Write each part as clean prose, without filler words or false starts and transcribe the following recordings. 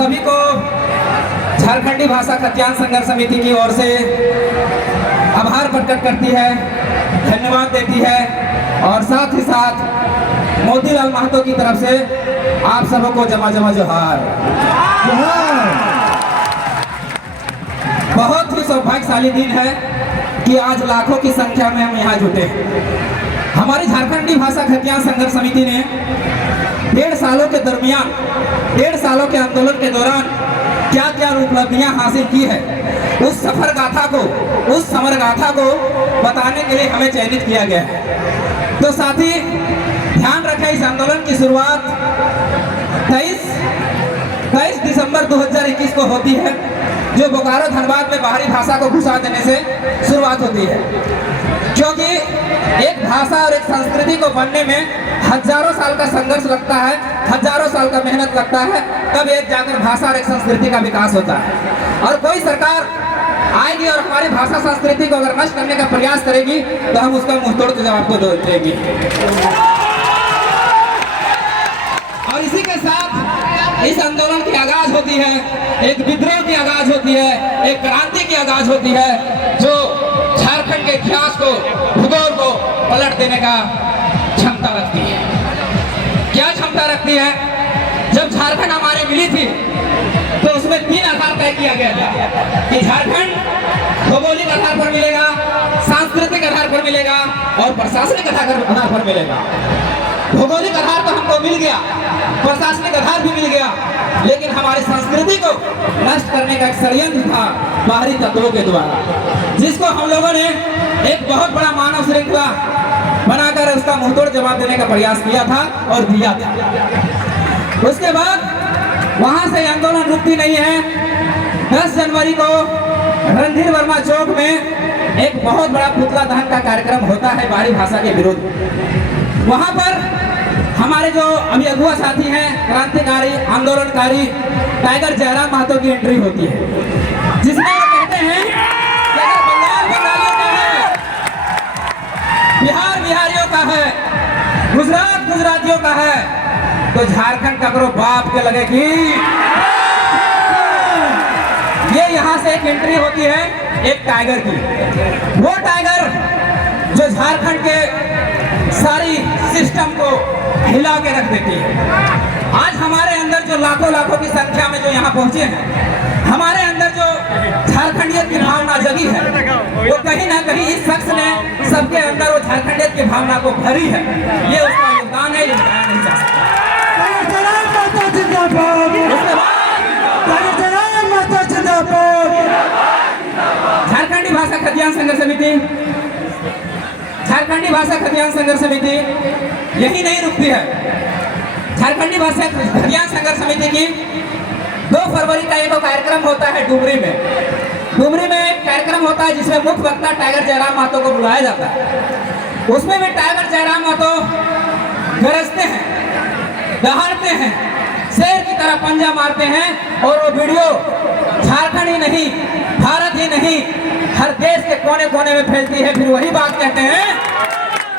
सभी को झारखंडी भाषा खतियान संघर्ष समिति की ओर से आभार प्रकट करती है, धन्यवाद देती है और साथ ही साथ मोतीलाल महतो की तरफ से आप सबको जमा जमा जोहार। बहुत ही सौभाग्यशाली दिन है कि आज लाखों की संख्या में हम यहाँ जुटे। हमारी झारखंडी भाषा खतियान संघर्ष समिति ने 1.5 सालों के दरमियान 1.5 सालों के आंदोलन के दौरान क्या क्या उपलब्धियां हासिल की है, उस सफर गाथा को, उस समर गाथा को बताने के लिए हमें चयनित किया गया है। तो साथी ध्यान रखें, इस आंदोलन की शुरुआत 23 दिसंबर 2021 को होती है, जो बोकारो धनबाद में बाहरी भाषा को घुसा देने से शुरुआत होती है। क्योंकि एक भाषा और एक संस्कृति को बनने में हजारों साल का संघर्ष लगता है, हजारों साल का मेहनत लगता है, तब एक जाकर भाषा और एक संस्कृति का विकास होता है। और कोई सरकार आएगी और हमारी भाषा संस्कृति को अगर नष्ट करने का प्रयास करेगी तो हम उसका मुंह तोड़ के जवाब को देंगे। और इसी के साथ इस आंदोलन की आगाज होती है, एक विद्रोह की आगाज होती है, एक क्रांति की आगाज होती है, जो झारखंड के इतिहास को, भूगोल को पलट देने का क्षमता रखती है। क्या क्षमता रखती है? जब झारखंड हमारी मिली थी तो उसमें 3 आधार तय किया गया था कि झारखंड भौगोलिक आधार पर मिलेगा, सांस्कृतिक आधार पर मिलेगा और प्रशासनिक आधार पर मिलेगा। भौगोलिक आधार तो हमको मिल गया, प्रशासनिक आधार भी मिल गया, लेकिन हमारी संस्कृति को नष्ट करने का एक षड्यंत्र था बाहरी तत्वों के द्वारा, जिसको हम लोगों ने एक बहुत बड़ा मानव श्रृंखला बनाकर उसका मुंहतोड़ जवाब देने का प्रयास किया था और दिया था। उसके बाद वहां से आंदोलन रुकती नहीं है। 10 जनवरी को रणधीर वर्मा चौक में एक बहुत बड़ा पुतला दहन का कार्यक्रम होता है बाहरी भाषा के विरुद्ध। वहां पर हमारे जो अभी अगुआ साथी हैं, क्रांतिकारी आंदोलनकारी टाइगर जयराम महतो की एंट्री होती है, जिसमें वो कहते हैं कि अगर बंगाल बंगालियों का है, बिहार बिहारियों का है, गुजरात गुजरातियों का है, तो झारखंड ककरो बाप के लगेगी। ये यहाँ से एक एंट्री होती है एक टाइगर की। वो टाइगर जो झारखंड के सारी सिस्टम को हिला के रख देती है। आज हमारे अंदर जो लाखों की संख्या में जो यहाँ पहुंचे हैं, हमारे अंदर जो झारखंडियत की भावना जगी है, वो कहीं ना कहीं इस शख्स ने सबके अंदर वो झारखंडियत की भावना को भरी है। ये उसका योगदान है, ये बताया नहीं जा सकता। झारखंडी भाषा खतियान संघर्ष समिति, झारखंडी भाषा खतियान संघर्ष समिति यही नहीं रुकती है। झारखंडी भाषा खतियान संघर्ष समिति की 2 फरवरी का एक कार्यक्रम होता है डुमरी में। डुमरी में एक कार्यक्रम होता है जिसमें मुख्य वक्ता टाइगर जयराम महतो को बुलाया जाता है। उसमें भी टाइगर जयराम महतो गरजते हैं, दहाड़ते हैं, शेर की तरह पंजा मारते हैं और वो वीडियो झारखंड ही नहीं, भारत ही नहीं, हर देश के कोने कोने में फैलती है। फिर वही बात कहते हैं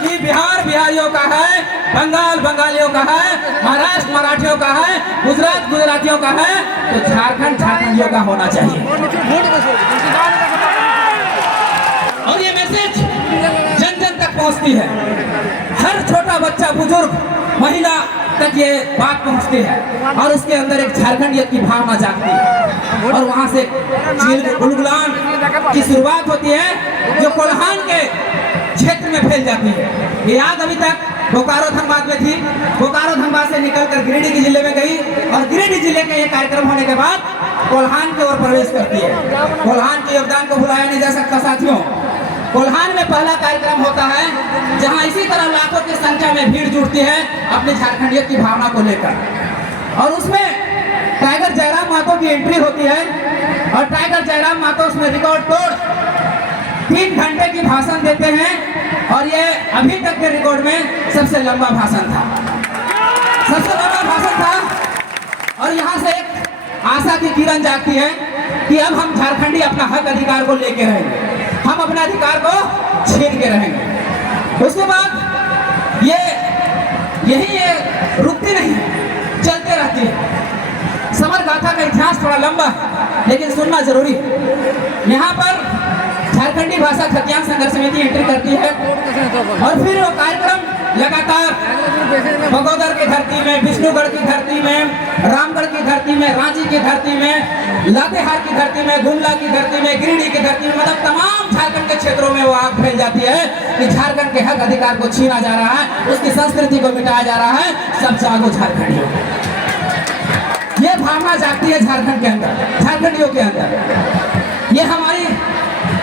कि बिहार बिहारियों का है, बंगाल बंगालियों का है, महाराष्ट्र मराठियों का है, गुजरात गुजरातियों का है, तो झारखंड झारखंडियों का होना चाहिए। और ये मैसेज जन जन तक पहुंचती है, हर छोटा बच्चा, बुजुर्ग, महिला तक ये बात पहुंचती है और उसके अंदर एक झारखंडियत की भावना जागती है। और वहां से गुलगुलान की शुरुआत होती है, जो कोल्हान के क्षेत्र में फैल जाती है। ये याद अभी तक बोकारो धनबाद में थी, बोकारो धनबाद से निकलकर गिरिडीह के जिले में गई और गिरिडीह जिले के ये कार्यक्रम होने के बाद कोल्हान की ओर प्रवेश करती है। कोल्हान के योगदान को भुलाया नहीं जा सकता साथियों। कोल्हान में पहला कार्यक्रम होता है जहां इसी तरह लाखों की संख्या में भीड़ जुटती है अपनी झारखंडियत की भावना को लेकर, और उसमें टाइगर जयराम महतो की एंट्री होती है। और टाइगर जयराम महतो उसमें रिकॉर्ड तोड़ 3 घंटे की भाषण देते हैं और ये अभी तक के रिकॉर्ड में सबसे लंबा भाषण था, सबसे लंबा भाषण था। और यहाँ से एक आशा की किरण जागती है कि अब हम झारखंडी अपना हक अधिकार को लेके रहेंगे, हम अपने अधिकार को छीन के रहेंगे। उसके बाद ये रुकती नहीं, चलते रहती है। समर गाथा का इतिहास थोड़ा लंबा है, लेकिन सुनना जरूरी है। यहाँ पर झारखंडी भाषा खतियान संघर्ष समिति एंट्री करती है और फिर वो कार्यक्रम लगातार बगोदर की धरती में, विष्णुगढ़ की धरती में, रामगढ़ की धरती में, रांची की धरती में, लातेहार की धरती में, गुमला की धरती में, गिरिडीह की धरती में, मतलब तमाम झारखंड के क्षेत्रों में वो आग फैल जाती है कि झारखंड के हक अधिकार को छीना जा रहा है, उसकी संस्कृति को मिटाया जा रहा है। सब जागो झारखंडियों, ये भावना जागती है झारखंड के अंदर, झारखंडियों के अंदर। ये हमारी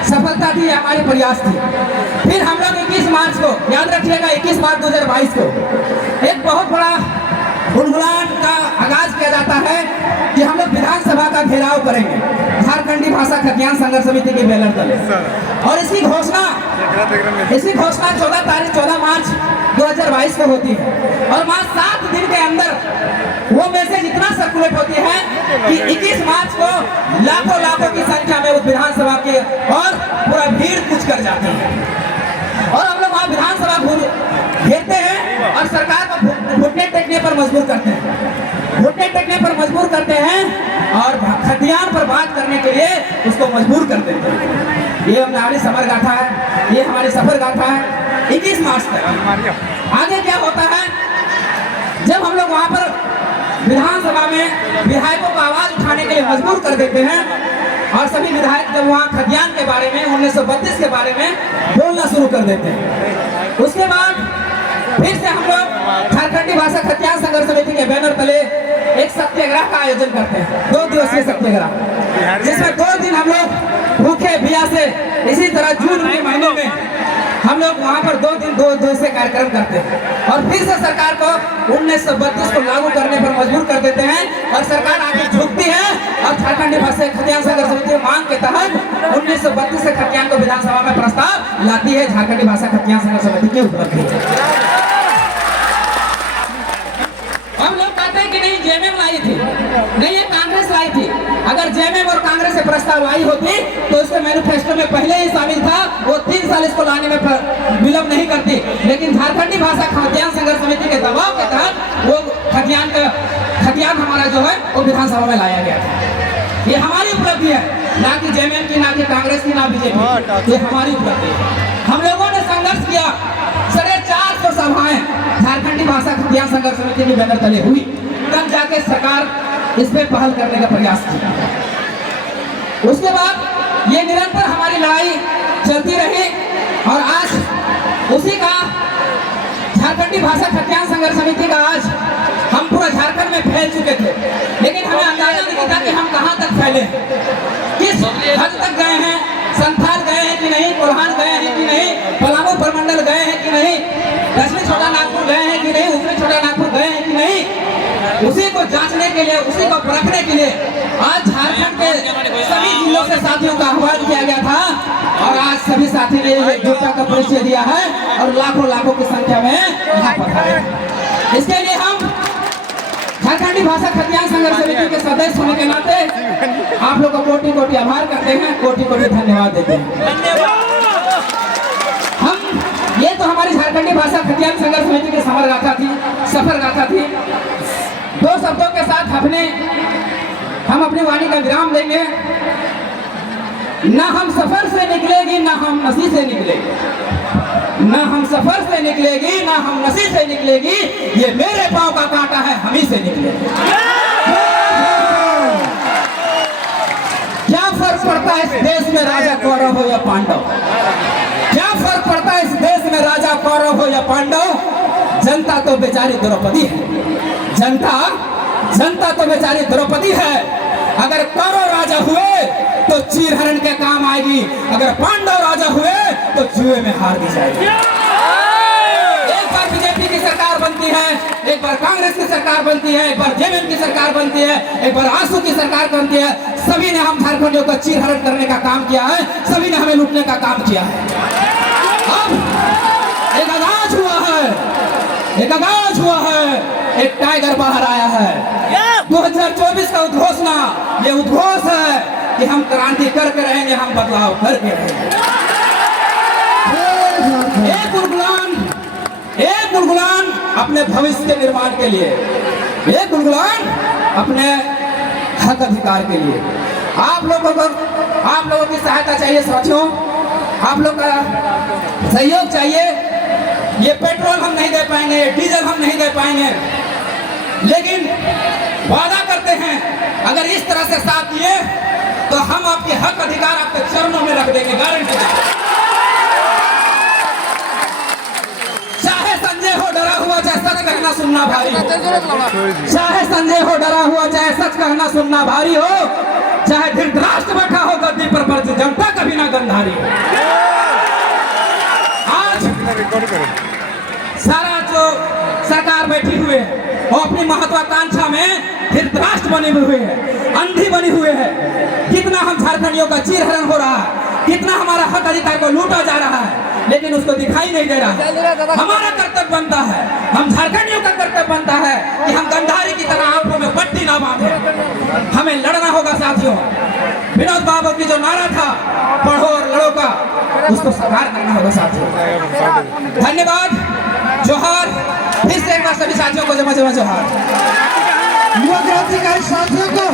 सफलता थी, हमारी प्रयास थी। फिर हम लोग 21 मार्च को, याद रखिएगा 21 मार्च 2022 को एक बहुत बड़ा उन्मूलन का आगाज किया जाता है कि हम लोग विधानसभा का घेराव करेंगे झारखंडी भाषा खतियान संघर्ष समिति के बैनर तले। और इसकी घोषणा 14 मार्च 2022 को होती है और वहाँ 7 दिन के अंदर वो मैसेज इतना सर्कुलेट होती है कि 21 मार्च को लाखों की संख्या में उस विधानसभा के और पूरा भीड़ कूच कर जाती है और हम लोग वहाँ विधानसभा घेरते हैं और सरकार को घुटने टेकने पर मजबूर करते हैं, घुटने टेकने पर मजबूर करते हैं और खतियान पर बात करने के लिए उसको मजबूर कर देते हैं। ये हमारी समर गाथा है, ये हमारी सफर गाथा है 21 मार्च तक। आगे क्या होता है, जब हम लोग वहाँ पर विधानसभा में विधायकों को आवाज उठाने के लिए मजबूर कर देते हैं और सभी विधायक जब वहाँ खतियान के बारे में 1932 के बारे में बोलना शुरू कर देते हैं, उसके बाद फिर से हम लोग झारखंडी भाषा खतियान संघर्ष समिति के बैनर तले एक सत्याग्रह का आयोजन करते हैं, 2 दिवसीय सत्याग्रह, जिसमें 2 दिन हम लोग भूखे प्यासे इसी तरह जून के महीने में हम लोग वहाँ पर 2 दिन 2 दिवसीय कार्यक्रम करते हैं और फिर से सरकार को 1932 को लागू करने पर मजबूर कर देते हैं और सरकार आगे झुकती है और झारखंडी भाषा खतियान संघर्ष समिति की मांग के तहत 1932 से खतियान को विधानसभा में प्रस्ताव लाती है। झारखंडी भाषा खतियान संघर्ष समिति की उपलब्धि। हम लोग कहते हैं कि नहीं जेएमएम लाई थी, नहीं ये कांग्रेस लाई थी। अगर जेएमएम और कांग्रेस से प्रस्ताव लाई होती तो उसके मैनिफेस्टो में पहले ही शामिल था, वो 3 साल इसको लाने में विलंब नहीं करती। लेकिन झारखंडी भाषा खतियान संघर्ष समिति के दबाव के तहत वो खतियान हमारा जो है वो विधानसभा में लाया गया था। ये हमारी उपलब्धि है, ना कि जेएमएम की, ना कि कांग्रेस की, ना बीजेपी, ये हमारी उपलब्धि है। हम लोगों ने संघर्ष किया, 450 सभाएं झारखंडी भाषा खतियान संघर्ष समिति के बैनर तले हुई, तब जाके सरकार इस पे पहल करने का प्रयास किया। उसके बाद ये निरंतर हमारी लड़ाई चलती रही और आज उसी का झारखंडी भाषा खतियान संघर्ष समिति का आज हम पूरा झारखंड में फैल चुके थे, लेकिन हमें अंदाजा नहीं था कि हम कहाँ तक फैले, किस हद तक गए हैं। संथाल गए हैं कि नहीं, कोल्हान गए हैं कि नहीं, पलामू प्रमंडल गए हैं कि नहीं, दक्षिणी छोटा नागपुर गए हैं कि नहीं, उत्तरी छोटा नागपुर गए हैं कि नहीं, उसी को जांचने के लिए, उसी को परखने के लिए आज झारखंड के सभी जिलों से साथियों का आह्वान किया गया था और आज सभी साथी ने एकजुटता का परिचय दिया है और लाखों की संख्या में यहाँ पर। इसके लिए हम झारखंडी भाषा खतियान संघर्ष समिति के सदस्य होने के नाते आप लोग को कोटि आभार करते हैं, कोटि धन्यवाद देते हैं। हम ये तो हमारी झारखंडी भाषा खतियान संघर्ष समिति की समर गाथा थी, सफर गाथा थी। 2 शब्दों के साथ हम अपनी वाणी का विराम लेंगे। ना हम सफर से निकलेगी, ना हम नसी से निकलेगी, ना हम सफर से निकलेगी, ना हम नसी से निकलेगी, ये मेरे पांव का कांटा है, हम ही से निकलेगी। क्या फर्क पड़ता है इस देश में राजा कौरव हो या पांडव, क्या फर्क पड़ता है इस देश में राजा कौरव हो या पांडव। जनता तो बेचारी द्रौपदी है, जनता तो बेचारी द्रौपदी है। अगर कौरव राजा हुए तो चीरहरण के काम आएगी, अगर पांडव राजा हुए तो जुए में हार दी जाएगी। एक बार बीजेपी की सरकार बनती है, एक बार कांग्रेस की सरकार बनती है, एक बार जेएमएम की सरकार बनती है, एक बार आंसू की सरकार बनती है, सभी ने हम झारखंडियों का चीरहरण करने का काम किया है, सभी ने हमें लूटने का काम किया है। अब एक आगाज हुआ है, एक टाइगर बाहर आया है। 2024 का उद्घोषणा, ये उद्घोष है कि हम क्रांति करके रहेंगे, हम बदलाव करके रहेंगे। एक गुलगुलान अपने भविष्य के निर्माण के लिए, एक गुलगुलान अपने हक अधिकार के लिए। आप लोगों की सहायता चाहिए साथियों, आप लोग का सहयोग चाहिए। ये पेट्रोल हम नहीं दे पाएंगे, डीजल हम नहीं दे पाएंगे, लेकिन वादा करते हैं अगर इस तरह से साथ दिए तो हम आपके हक अधिकार आपके चरणों में रख देंगे, गारंटी। चाहे संजय हो डरा हुआ, चाहे सच कहना सुनना भारी हो, चाहे संजय हो डरा हुआ, चाहे सच कहना सुनना भारी हो, चाहे धृतराष्ट्र बैठा हो गद्दी पर जनता कभी ना गंधारी हो। आज सारा जो सरकार बैठी हुए है वो अपनी महत्वाकांक्षा में धृतराष्ट्र बने हुए हैं, अंधी बनी हुए है। कितना हम झारखंडियों का चीरहरण हो रहा है, कितना हमारा हक अधिकार को लूटा जा रहा है, लेकिन उसको दिखाई नहीं दे रहा है। हमारा कर्तव्य बनता है, हम झारखंडियों का कर्तव्य बनता है कि हम गंधारी की तरह आंखों में पट्टी ना बांधे। हमें लड़ना होगा साथियों। विनोद बाबू की जो नारा था पढ़ो और लड़ो का, उसको साकार करना होगा साथियों। धन्यवाद, जोहार। फिर से एक बार सभी साथियों को जमा जमा जोहार। युवा क्रांतिकारी साथियों को